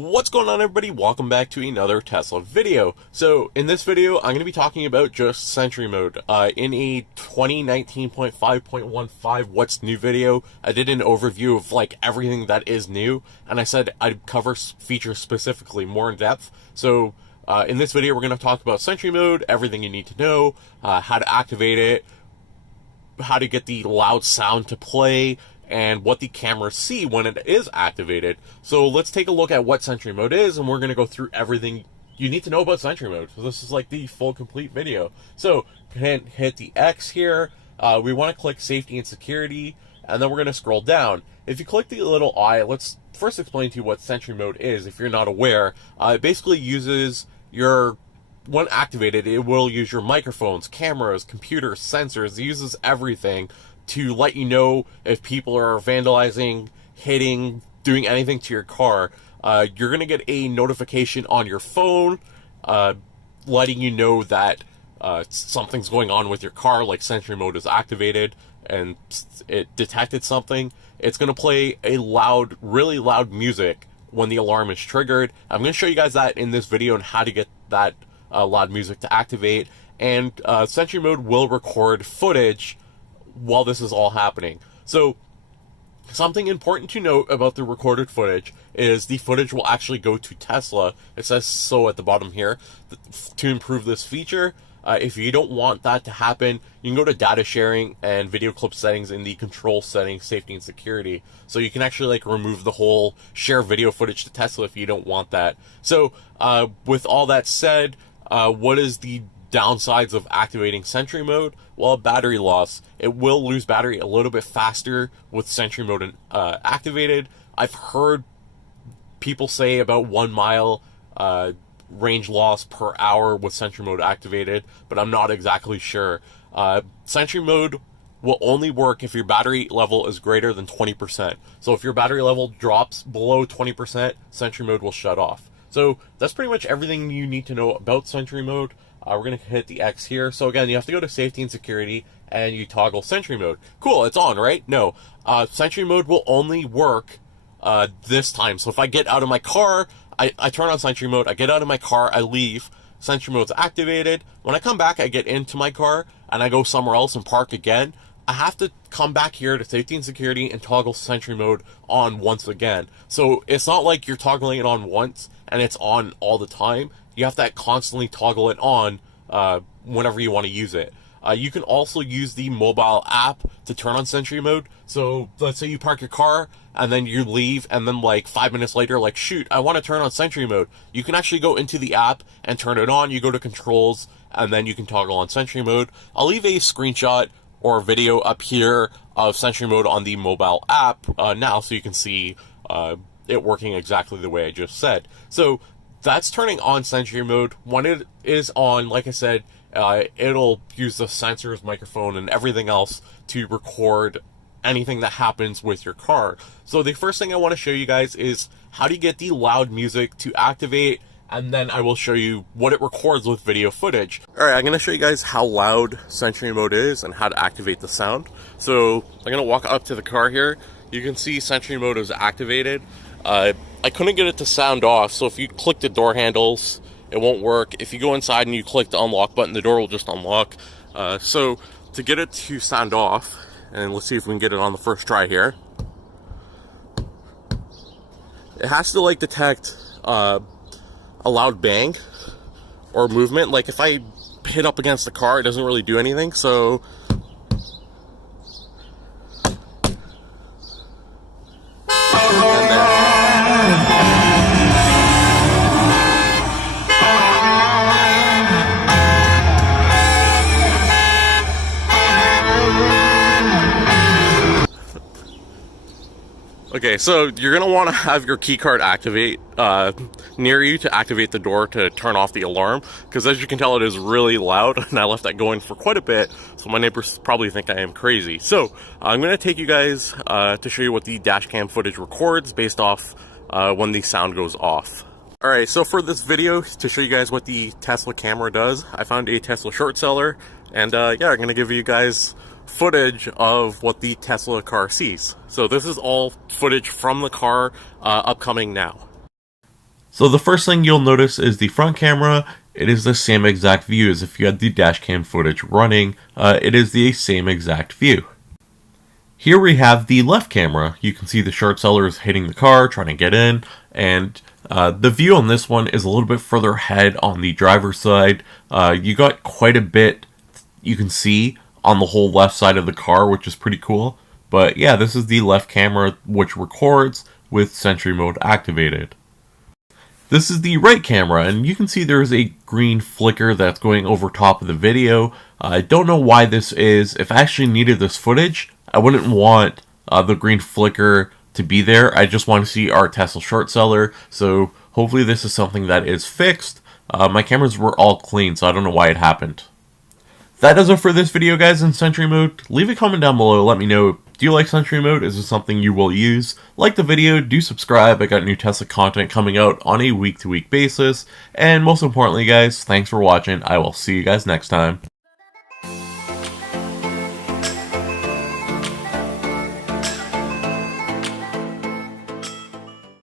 What's going on, everybody? Welcome back to another Tesla video. So in this video, I'm going to be talking about just Sentry Mode. In a 2019.5.15 What's New video, I did an overview of like everything that is new, and I said I'd cover features specifically more in depth. So in this video, we're going to talk about Sentry Mode, everything you need to know, how to activate it, how to get the loud sound to play, and what the cameras see when it is activated. So let's take a look at what Sentry Mode is, and we're going to go through everything you need to know about Sentry Mode. So this is like the full complete video. So hit the X here. We want to click Safety and Security, and then we're going to scroll down. If you click the little eye, let's first explain to you what Sentry Mode is if you're not aware. It basically uses when activated, it will use your microphones, cameras, computers, sensors. It uses everything to let you know if people are vandalizing, hitting, doing anything to your car. You're going to get a notification on your phone letting you know that something's going on with your car, like Sentry Mode is activated and it detected something. It's going to play a loud, really loud music when the alarm is triggered. I'm going to show you guys that in this video and how to get that loud music to activate. And Sentry Mode will record footage while this is all happening. So something important to note about the recorded footage is the footage will actually go to Tesla. It says so at the bottom here. To improve this feature, if you don't want that to happen, you can go to data sharing and video clip settings in the control settings, safety and security. So you can actually like remove the whole share video footage to Tesla if you don't want that. So with all that said, what is the downsides of activating Sentry Mode? Well, battery loss. It will lose battery a little bit faster with Sentry Mode activated. I've heard people say about 1 mile range loss per hour with Sentry Mode activated, but I'm not exactly sure. Sentry Mode will only work if your battery level is greater than 20%. So if your battery level drops below 20%, Sentry Mode will shut off. So that's pretty much everything you need to know about Sentry Mode. We're going to hit the X here. So again, you have to go to Safety and Security, and you toggle Sentry Mode. Cool, it's on, right? No. Sentry Mode will only work this time. So if I get out of my car, I turn on Sentry Mode, I get out of my car, I leave, Sentry Mode's activated. When I come back, I get into my car, and I go somewhere else and park again. I have to come back here to Safety and Security and toggle Sentry Mode on once again. So it's not like you're toggling it on once and it's on all the time. You have to constantly toggle it on whenever you want to use it. You can also use the mobile app to turn on Sentry Mode. So let's say you park your car and then you leave, and then like 5 minutes later, like, shoot, I want to turn on Sentry Mode. You can actually go into the app and turn it on. You go to controls, and then you can toggle on Sentry Mode. I'll leave a screenshot or video up here of Sentry Mode on the mobile app now, so you can see it working exactly the way I just said. So that's turning on Sentry Mode. When it is on, like I said, it'll use the sensors, microphone, and everything else to record anything that happens with your car. So the first thing I want to show you guys is how to get the loud music to activate, and then I will show you what it records with video footage. Alright, I'm going to show you guys how loud Sentry Mode is and how to activate the sound. So I'm going to walk up to the car here. You can see Sentry Mode is activated. I couldn't get it to sound off, so if you click the door handles, it won't work. If you go inside and you click the unlock button, the door will just unlock. So to get it to sound off, and let's see if we can get it on the first try here. It has to like detect a loud bang or movement. Like if I hit up against the car, it doesn't really do anything. So and then okay, so you're going to want to have your key card activate near you to activate the door to turn off the alarm, because as you can tell, it is really loud, and I left that going for quite a bit, so my neighbors probably think I am crazy. So I'm going to take you guys to show you what the dash cam footage records based off when the sound goes off. Alright, so for this video, to show you guys what the Tesla camera does, I found a Tesla short seller, and yeah, I'm going to give you guys footage of what the Tesla car sees. So this is all footage from the car upcoming now. So the first thing you'll notice is the front camera. It is the same exact view as if you had the dash cam footage running. It is the same exact view. Here we have the left camera. You can see the short sellers hitting the car, trying to get in, and the view on this one is a little bit further ahead on the driver's side. You got quite a bit you can see on the whole left side of the car, which is pretty cool. But yeah, this is the left camera which records with Sentry Mode activated. This is the right camera, and you can see there's a green flicker that's going over top of the video. I don't know why this is. If I actually needed this footage, I wouldn't want the green flicker to be there. I just want to see our Tesla short seller, so hopefully this is something that is fixed. My cameras were all clean, so I don't know why it happened. That does it for this video, guys, in Sentry Mode. Leave a comment down below, let me know, do you like Sentry Mode? Is this something you will use? Like the video, do subscribe, I got new Tesla content coming out on a week-to-week basis. And most importantly, guys, thanks for watching, I will see you guys next time.